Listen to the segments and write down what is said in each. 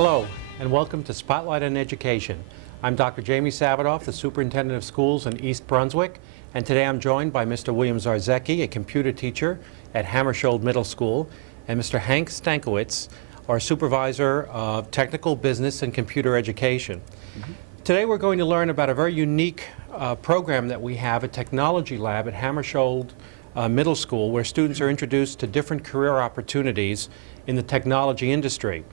Hello, and welcome to Spotlight on Education. I'm Dr. Jamie Savedoff, the Superintendent of Schools in East Brunswick, and today I'm joined by Mr. William Zarzecki, a computer teacher at Hammarskjold Middle School, and Mr. Hank Stankiewicz, our Supervisor of Technical Business and Computer Education. Today we're going to learn about a very unique program that we have, a technology lab at Hammarskjold Middle School, where students are introduced to different career opportunities in the technology industry.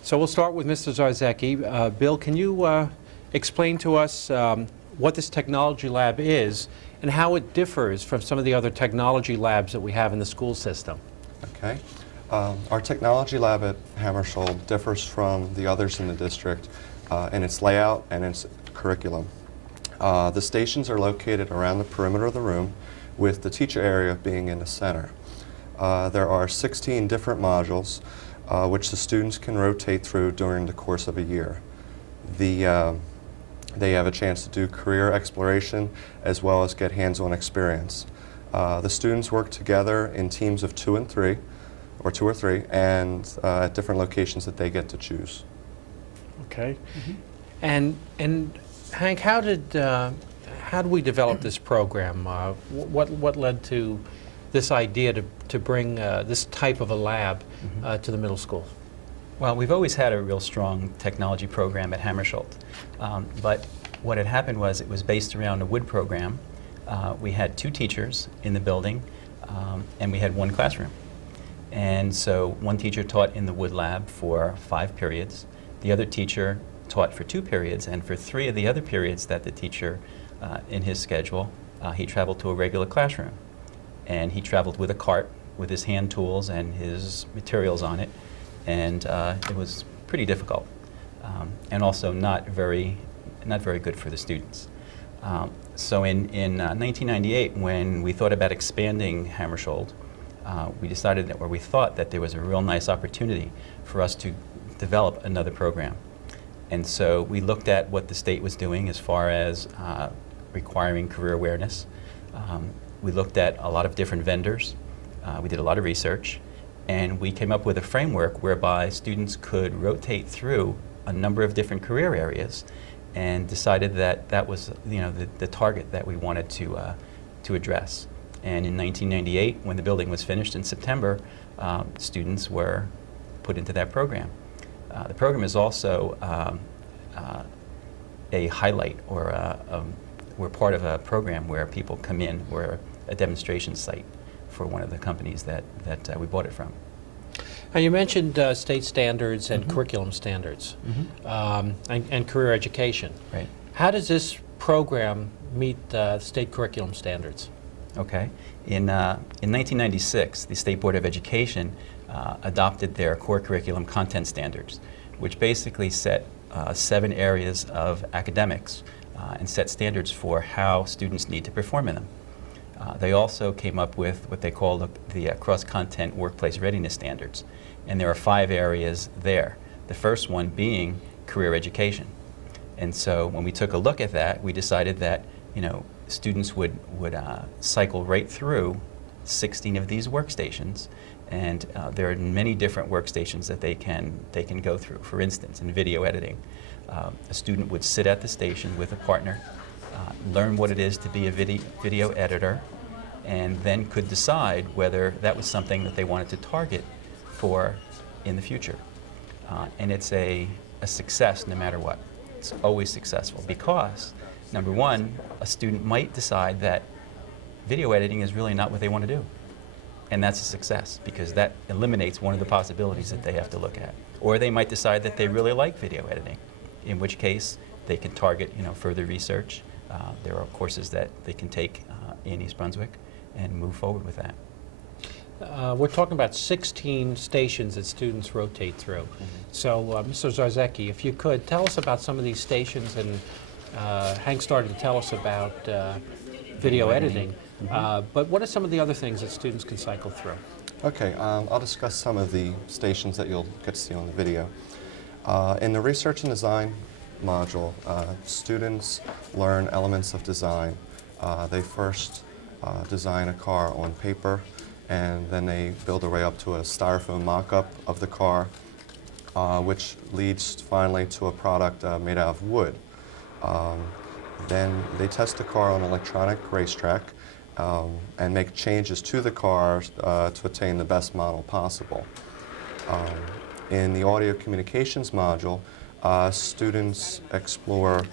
So we'll start with Mr. Zarzecki. Bill, can you explain to us what this technology lab is and how it differs from some of the other technology labs that we have in the school system? Okay. Our technology lab at Hammarskjold differs from the others in the district in its layout and its curriculum. The stations are located around the perimeter of the room, with the teacher area being in the center. There are 16 different modules which the students can rotate through during the course of a year. They have a chance to do career exploration as well as get hands-on experience. The students work together in teams of two or three, and at different locations that they get to choose. Okay. And Hank, how did we develop this program? What led to this idea to bring this type of a lab to the middle school? Well, we've always had a real strong technology program at Hammarskjold, but what had happened was it was based around a wood program. We had 2 teachers in the building, and we had 1 classroom. And so one teacher taught in the wood lab for 5 periods. The other teacher taught for 2 periods, and for 3 of the other periods that the teacher, in his schedule, he traveled to a regular classroom. And he traveled with a cart with his hand tools and his materials on it, and it was pretty difficult, and also not very good for the students. So in 1998, when we thought about expanding Hammarskjold, we decided that we thought that there was a real nice opportunity for us to develop another program. And so we looked at what the state was doing as far as requiring career awareness. We looked at a lot of different vendors. We did a lot of research, and we came up with a framework whereby students could rotate through a number of different career areas, and decided that that was, the target that we wanted to address. And in 1998, when the building was finished in September, students were put into that program. The program is also a highlight, or we're part of a program where people come in. We're a demonstration site for one of the companies that we bought it from. Now, you mentioned state standards and curriculum standards and career education. Right. How does this program meet state curriculum standards? Okay. In 1996, the State Board of Education adopted their core curriculum content standards, which basically set 7 areas of academics and set standards for how students need to perform in them. They also came up with what they call the cross-content workplace readiness standards, and there are 5 areas there. The first one being career education. And so when we took a look at that, we decided that students would cycle right through 16 of these workstations, and there are many different workstations that they can go through. For instance, in video editing, a student would sit at the station with a partner, learn what it is to be a video editor, and then could decide whether that was something that they wanted to target for in the future. And it's a success no matter what. It's always successful because, number one, a student might decide that video editing is really not what they want to do. And that's a success because that eliminates one of the possibilities that they have to look at. Or they might decide that they really like video editing, in which case they can target further research. There are courses that they can take in East Brunswick and move forward with that. We're talking about 16 stations that students rotate through. So, Mr. Zarzecki, if you could, tell us about some of these stations, and Hank started to tell us about video editing. But what are some of the other things that students can cycle through? Okay, I'll discuss some of the stations that you'll get to see on the video. In the Research and Design module, students learn elements of design. They first design a car on paper, and then they build their way up to a styrofoam mock-up of the car. which leads finally to a product made out of wood. Then they test the car on an electronic racetrack and make changes to the car to attain the best model possible. In the audio communications module, students explore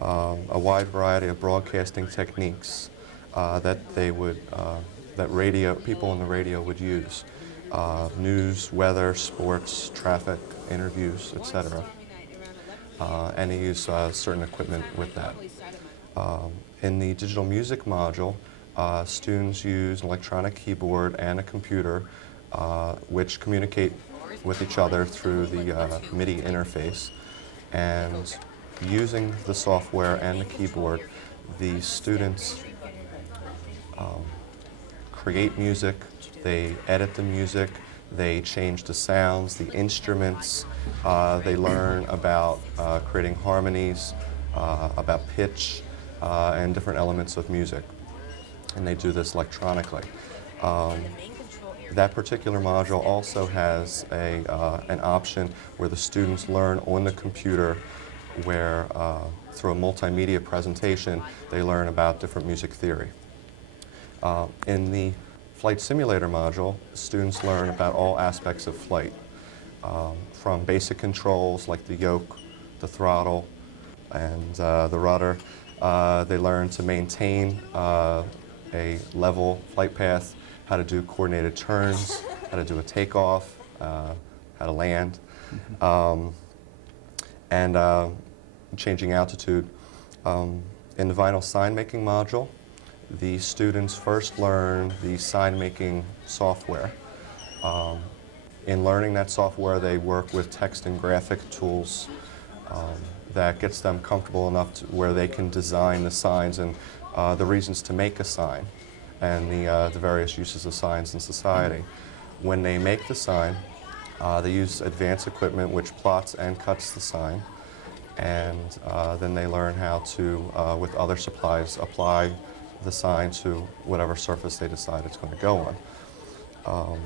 a wide variety of broadcasting techniques that people on the radio would use. News, weather, sports, traffic, interviews, etc. And they use certain equipment with that. In the digital music module, students use an electronic keyboard and a computer which communicate with each other through the MIDI interface. And using the software and the keyboard, the students create music, they edit the music, they change the sounds, the instruments, they learn about creating harmonies, about pitch, and different elements of music. And they do this electronically. That particular module also has an option where the students learn on the computer, where through a multimedia presentation they learn about different music theory. In the flight simulator module, students learn about all aspects of flight, from basic controls like the yoke, the throttle, and the rudder. They learn to maintain a level flight path, how to do coordinated turns, how to do a takeoff, how to land, and changing altitude. In the vinyl sign making module, the students first learn the sign making software. In learning that software, they work with text and graphic tools that gets them comfortable enough to where they can design the signs and the reasons to make a sign and the various uses of signs in society. When they make the sign, they use advanced equipment which plots and cuts the sign, and then they learn how to, with other supplies, apply the sign to whatever surface they decide it's going to go on.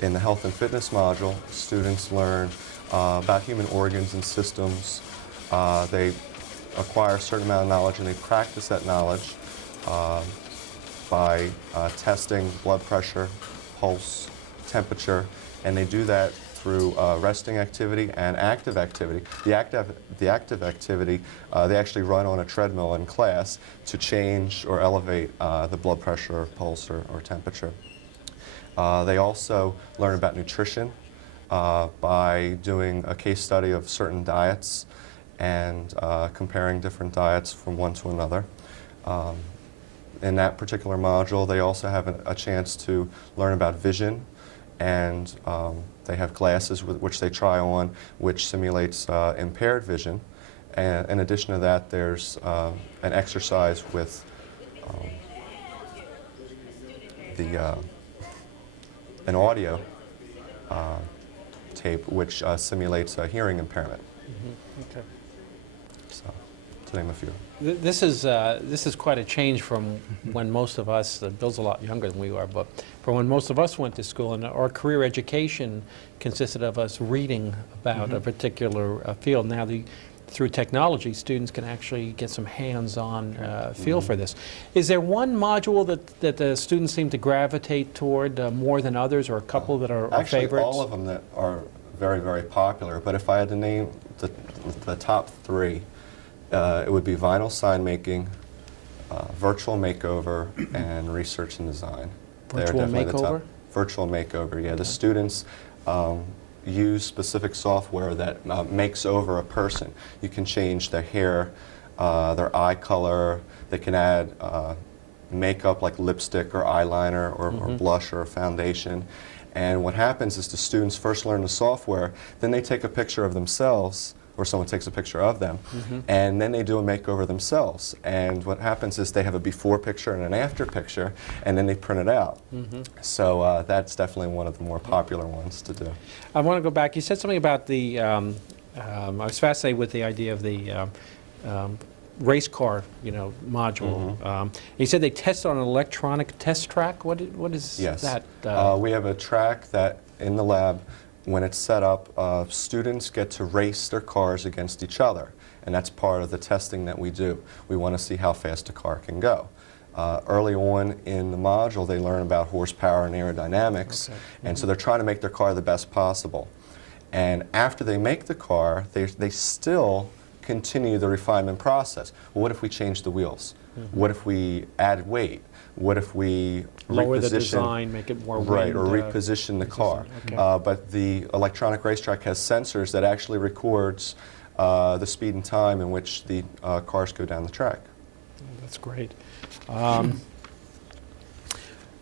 In the health and fitness module, students learn about human organs and systems. They acquire a certain amount of knowledge and they practice that knowledge by testing blood pressure, pulse, temperature, and they do that through resting activity and active activity. The active activity, they actually run on a treadmill in class to change or elevate the blood pressure, pulse, or temperature. They also learn about nutrition by doing a case study of certain diets and comparing different diets from one to another. In that particular module, they also have a chance to learn about vision, and they have glasses which they try on, which simulates impaired vision. And in addition to that, there's an exercise with an audio tape which simulates a hearing impairment. Okay. So, to name a few. This is quite a change from when most of us, Bill's a lot younger than we are, but from when most of us went to school, and our career education consisted of us reading about a particular field. Now, through technology, students can actually get some hands-on feel for this. Is there one module that the students seem to gravitate toward more than others, or a couple that are Actually, favorites? all of them that are very, very popular, but if I had to name the top three, it would be vinyl sign making, virtual makeover, and research and design. Virtual makeover? Virtual makeover, yeah. The students use specific software that makes over a person. You can change their hair, their eye color. They can add makeup like lipstick or eyeliner or blush or foundation. And what happens is the students first learn the software, then they take a picture of themselves, or someone takes a picture of them, and then they do a makeover themselves. And what happens is they have a before picture and an after picture, and then they print it out. So that's definitely one of the more popular ones to do. I want to go back. You said something about the, I was fascinated with the idea of the race car, module. You said they test on an electronic test track. What is Yes. that? We have a track that in the lab when it's set up, students get to race their cars against each other, and that's part of the testing that we do. We want to see how fast a car can go. Early on in the module, they learn about horsepower and aerodynamics, and so they're trying to make their car the best possible. And after they make the car, they still continue the refinement process. Well, what if we change the wheels? What if we add weight? What if we Lower the reposition, design, make it more right, or wind, reposition the car? Okay. But the electronic racetrack has sensors that actually records the speed and time in which the cars go down the track. That's great.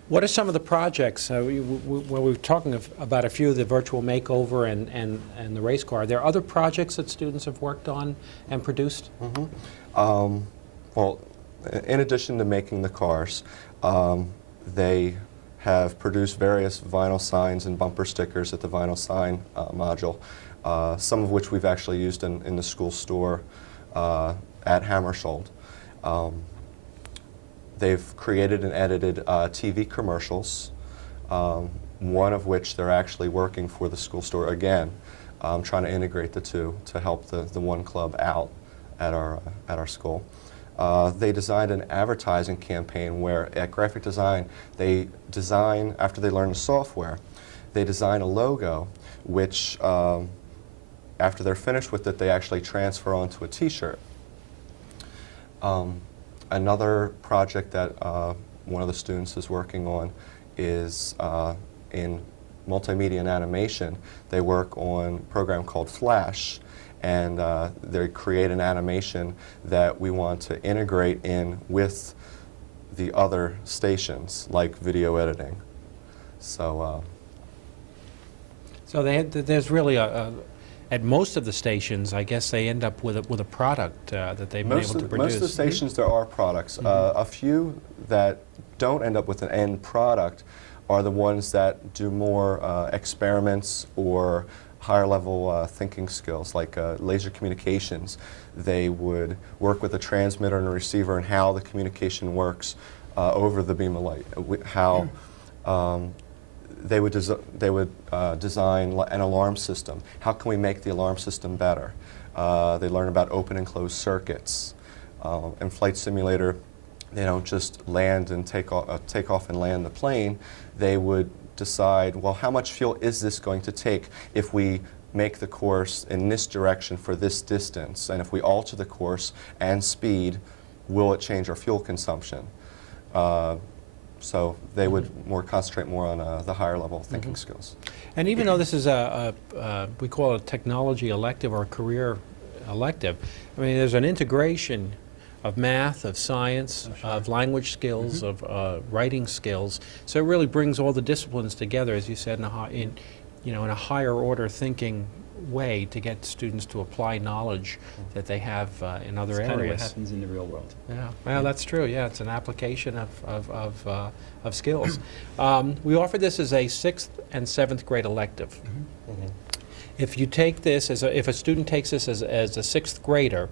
What are some of the projects? We were talking about a few of the virtual makeover and the race car. Are there other projects that students have worked on and produced? Well, in addition to making the cars, they have produced various vinyl signs and bumper stickers at the vinyl sign module, some of which we've actually used in the school store at Hammarskjold. They've created and edited TV commercials, one of which they're actually working for the school store again, trying to integrate the two to help the one club out at our school. They designed an advertising campaign where at graphic design, they design, after they learn the software, they design a logo which, after they're finished with it, they actually transfer onto a t-shirt. Another project that one of the students is working on is in multimedia and animation. They work on a program called Flash, and they create an animation that we want to integrate in with the other stations, like video editing. So, So there's really at most of the stations, I guess they end up with a product that they've been able to produce. Most of the stations, there are products. A few that don't end up with an end product are the ones that do more experiments or higher level thinking skills, like laser communications. They would work with a transmitter and a receiver and how the communication works over the beam of light, how they would design an alarm system. How can we make the alarm system better? They learn about open and closed circuits. In Flight Simulator, they don't just land and take off and land the plane. They would decide, well, how much fuel is this going to take if we make the course in this direction for this distance? And if we alter the course and speed, will it change our fuel consumption? So they would concentrate more on the higher level thinking skills. And even though this is we call it a technology elective or a career elective, I mean, there's an integration of math, of science, of language skills, of writing skills. So it really brings all the disciplines together, as you said, in a higher order thinking way to get students to apply knowledge that they have in other areas. Kind of what happens in the real world. Yeah, well, that's true. Yeah, it's an application of skills. We offer this as a 6th and 7th grade elective. If you take this if a student takes this as a 6th grader,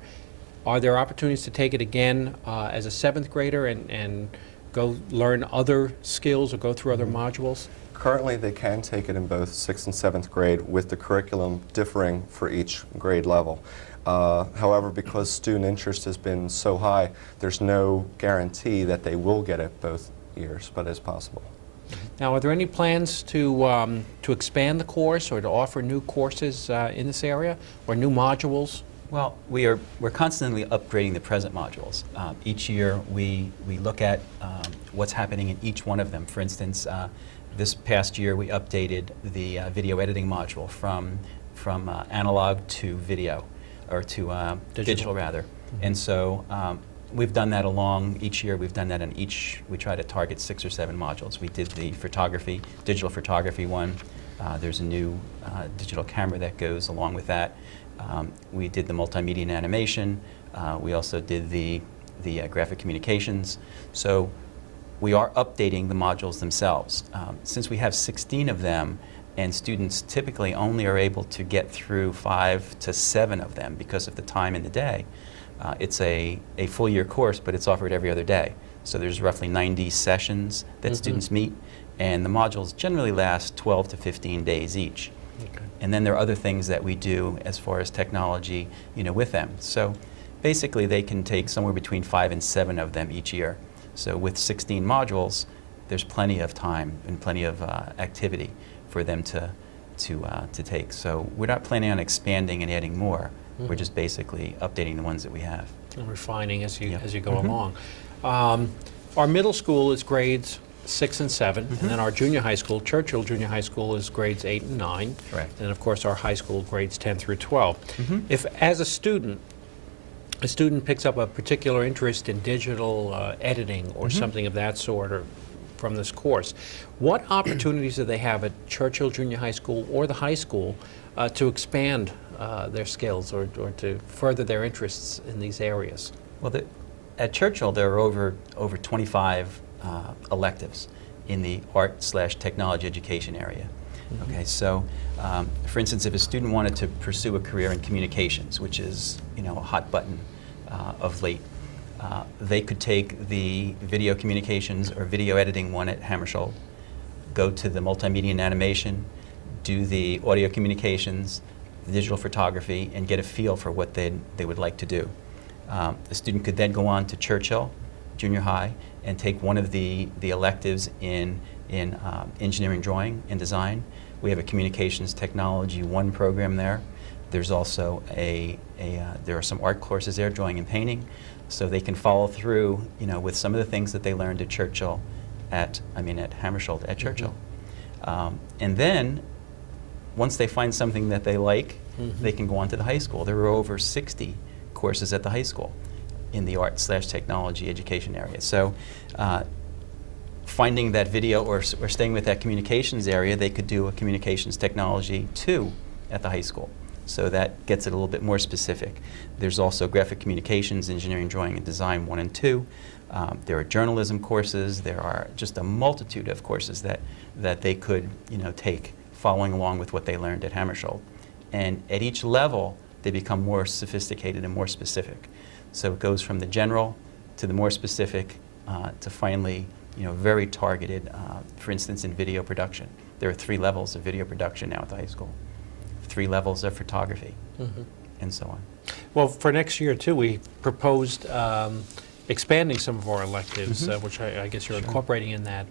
are there opportunities to take it again as a 7th grader and go learn other skills or go through other modules? Currently, they can take it in both 6th and 7th grade, with the curriculum differing for each grade level. However, because student interest has been so high, there's no guarantee that they will get it both years, but it's possible. Now, are there any plans to expand the course or to offer new courses in this area or new modules? Well, we're constantly upgrading the present modules. Each year, we look at what's happening in each one of them. For instance, this past year, we updated the video editing module from analog to video, or to digital rather. And so we've done that along each year. We've done that in each. We try to target 6 or 7 modules. We did the digital photography one. There's a new digital camera that goes along with that. We did the multimedia and animation. We also did the graphic communications. So we are updating the modules themselves. Since we have 16 of them, and students typically only are able to get through 5 to 7 of them because of the time in the day, it's a full year course, but it's offered every other day. So there's roughly 90 sessions that students meet, and the modules generally last 12 to 15 days each. Okay. And then there are other things that we do as far as technology, with them. So basically they can take somewhere between 5 and 7 of them each year. So with 16 modules, there's plenty of time and plenty of activity for them to take. So we're not planning on expanding and adding more. We're just basically updating the ones that we have. And refining as you Yep. as you go along. Our middle school is grades 6 and 7, and then our junior high school, Churchill Junior High School, is grades 8 and 9. Correct. And of course our high school grades 10 through 12. If as a student picks up a particular interest in digital editing or something of that sort, or from this course, what opportunities do they have at Churchill Junior High School or the high school to expand their skills or to further their interests in these areas? Well, at Churchill, there are over 25 electives in the art/technology education area. Okay, so for instance, if a student wanted to pursue a career in communications, which is a hot button of late, they could take the video communications or video editing one at Hammarskjold, go to the multimedia and animation, do the audio communications, the digital photography, and get a feel for what they would like to do. The student could then go on to Churchill Junior High and take one of the electives in engineering, drawing, and design. We have a communications technology 1 program there. There's also there are some art courses there, drawing and painting, so they can follow through, with some of the things that they learned at Churchill, at Hammarskjold at Churchill. And then, once they find something that they like, they can go on to the high school. There are over 60 courses at the high school in the art/technology education area. So finding that video or staying with that communications area, they could do a communications technology 2 at the high school. So that gets it a little bit more specific. There's also graphic communications, engineering, drawing, and design 1 and 2. There are journalism courses. There are just a multitude of courses that they could take following along with what they learned at Hammarskjold. And at each level, they become more sophisticated and more specific. So it goes from the general to the more specific to finally very targeted, for instance, in video production. There are 3 levels of video production now at the high school, 3 levels of photography, and so on. Well, for next year too, we proposed expanding some of our electives, which I guess you're incorporating in that,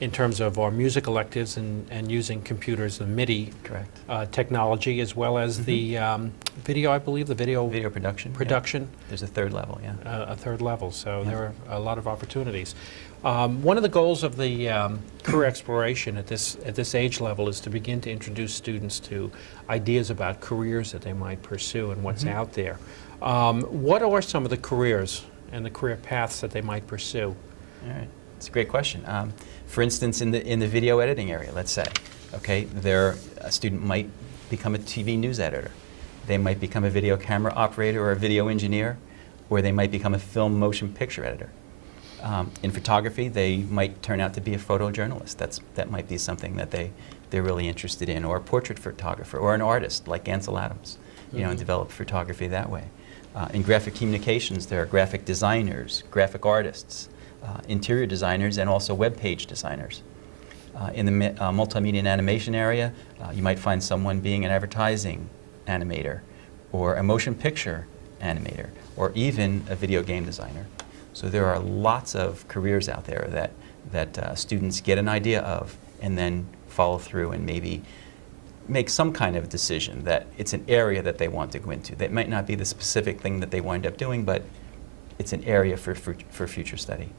in terms of our music electives and using computers and MIDI technology, as well as the video, I believe, the video production. production. Yeah. There's a 3rd level, yeah. A 3rd level, so there are a lot of opportunities. One of the goals of the career exploration at this age level is to begin to introduce students to ideas about careers that they might pursue and what's out there. What are some of the careers and the career paths that they might pursue? All right, it's a great question. For instance, in the video editing area, let's say, okay, a student might become a TV news editor. They might become a video camera operator or a video engineer, or they might become a film motion picture editor. In photography, they might turn out to be a photojournalist. That might be something that they're really interested in, or a portrait photographer, or an artist like Ansel Adams, and develop photography that way. In graphic communications, there are graphic designers, graphic artists, interior designers, and also web page designers. In the multimedia and animation area, you might find someone being an advertising animator, or a motion picture animator, or even a video game designer. So there are lots of careers out there that students get an idea of and then follow through and maybe make some kind of decision that it's an area that they want to go into. That might not be the specific thing that they wind up doing, but it's an area for future study.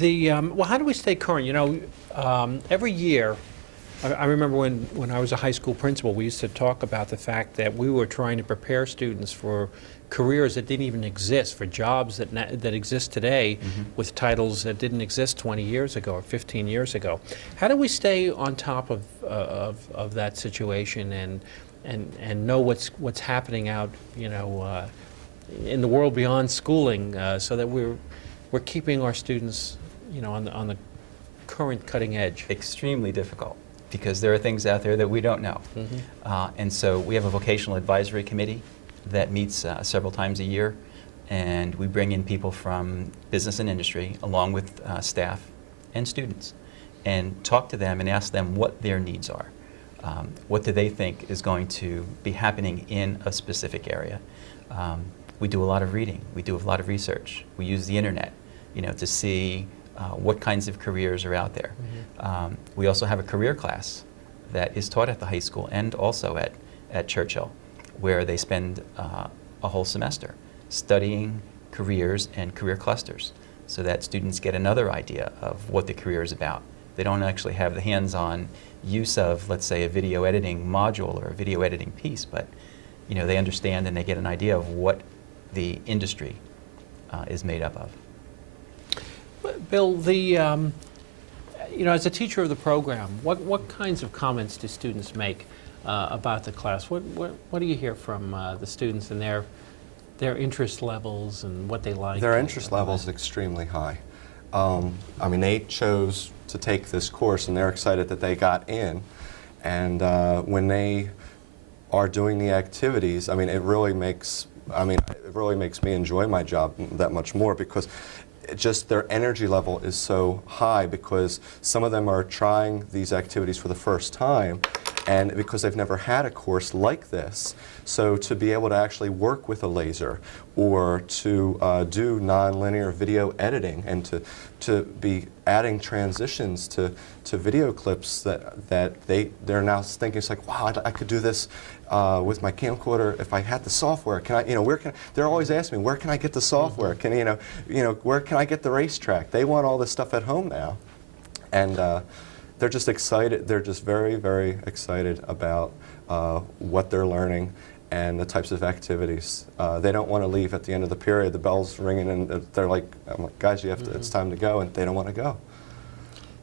Well, how do we stay current? Every year, I remember when I was a high school principal, we used to talk about the fact that we were trying to prepare students for careers that didn't even exist, for jobs that exist today with titles that didn't exist 20 years ago or 15 years ago. How do we stay on top of that situation and know what's happening out, in the world beyond schooling, so that we're keeping our students, on the current cutting edge? Extremely difficult, because there are things out there that we don't know. And so we have a vocational advisory committee that meets several times a year, and we bring in people from business and industry along with staff and students and talk to them and ask them what their needs are. What do they think is going to be happening in a specific area? We do a lot of reading. We do a lot of research. We use the internet, to see what kinds of careers are out there. We also have a career class that is taught at the high school and also at Churchill, where they spend a whole semester studying careers and career clusters so that students get another idea of what the career is about. They don't actually have the hands-on use of, let's say, a video editing module or a video editing piece, but they understand and they get an idea of what the industry is made up of. Bill, as a teacher of the program, what kinds of comments do students make about the class? What do you hear from the students and their interest levels and what they like? Their interest level is extremely high. I mean, they chose to take this course and they're excited that they got in. And when they are doing the activities, I mean, it really makes me enjoy my job that much more, because just their energy level is so high, because some of them are trying these activities for the first time, and because they've never had a course like this. So to be able to actually work with a laser, or to do nonlinear video editing, and to be adding transitions to video clips that they're now thinking, it's like, wow, I could do this with my camcorder if I had the software. Can I, where can I, they're always asking me, where can I get the software? Can where can I get the racetrack? They want all this stuff at home now, and they're just excited. They're just very, very excited about what they're learning and the types of activities. They don't want to leave at the end of the period. The bell's ringing, and they're like, I'm like, guys, you have to. It's time to go, and they don't want to go.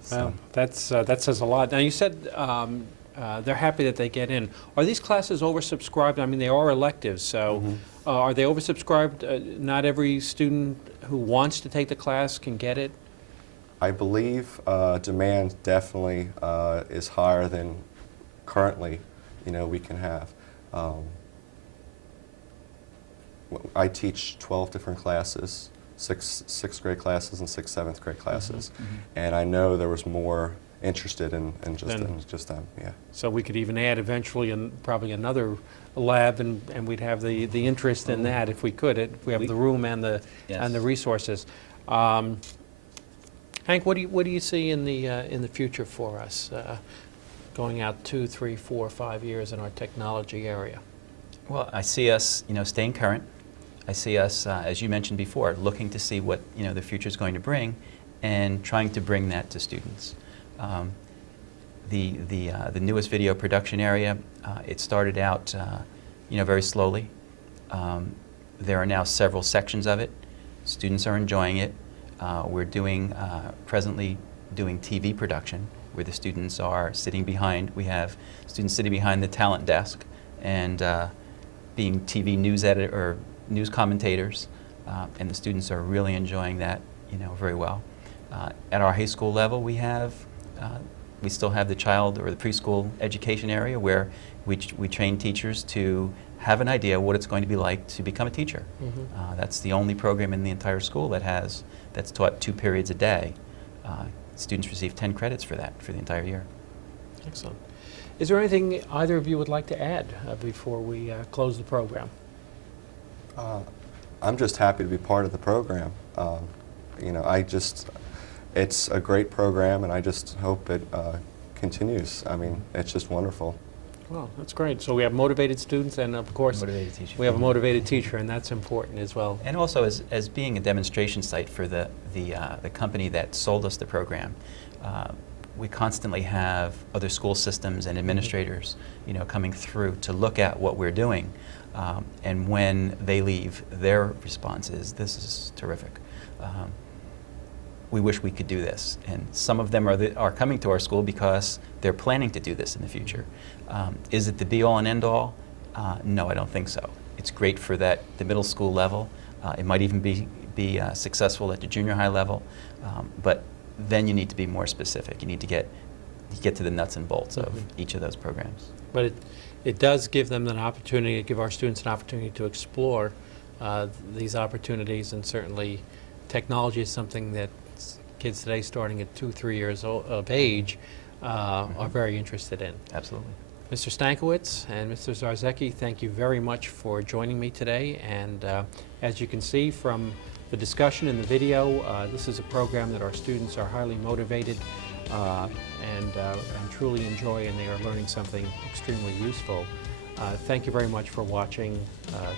So. Well, that says a lot. Now, you said they're happy that they get in. Are these classes oversubscribed? I mean, they are electives, so are they oversubscribed? Not every student who wants to take the class can get it? I believe demand definitely is higher than currently, we can have. I teach 12 different classes, sixth grade classes and 6th, 7th grade classes, and I know there was more interested in just them. Yeah. So we could even add eventually probably another lab, and we'd have the interest in that if we could. If we have the room and the resources. Hank, what do you see in the future for us, going out 2, 3, 4, 5 years in our technology area? Well, I see us, staying current. I see us, as you mentioned before, looking to see what the future is going to bring, and trying to bring that to students. The newest video production area, it started out, very slowly. There are now several sections of it. Students are enjoying it. We're presently doing TV production, where the students are sitting behind. We have students sitting behind the talent desk and being TV news editor or news commentators, and the students are really enjoying that, very well. At our high school level, we still have the child or the preschool education area, where we train teachers to have an idea what it's going to be like to become a teacher. That's the only program in the entire school that's taught 2 periods a day. Students receive 10 credits for that for the entire year. Excellent. Is there anything either of you would like to add before we close the program? I'm just happy to be part of the program. It's a great program, and I just hope it continues. I mean, it's just wonderful. Well, that's great. So we have motivated students, and of course, we have a motivated teacher, and that's important as well. And also, as being a demonstration site for the company that sold us the program, we constantly have other school systems and administrators, coming through to look at what we're doing. And when they leave, their response is, "This is terrific. We wish we could do this." And some of them are coming to our school because they're planning to do this in the future. Is it the be-all and end-all? No, I don't think so. It's great for the middle school level. It might even be successful at the junior high level, but then you need to be more specific. You need to get to the nuts and bolts of each of those programs. But it does give them an opportunity, give our students an opportunity to explore these opportunities, and certainly technology is something that kids today, starting at 2, 3 years of age, are very interested in. Absolutely. Mr. Stankiewicz and Mr. Zarzecki, thank you very much for joining me today. And as you can see from the discussion in the video, this is a program that our students are highly motivated and truly enjoy, and they are learning something extremely useful. Thank you very much for watching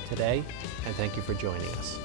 today, and thank you for joining us.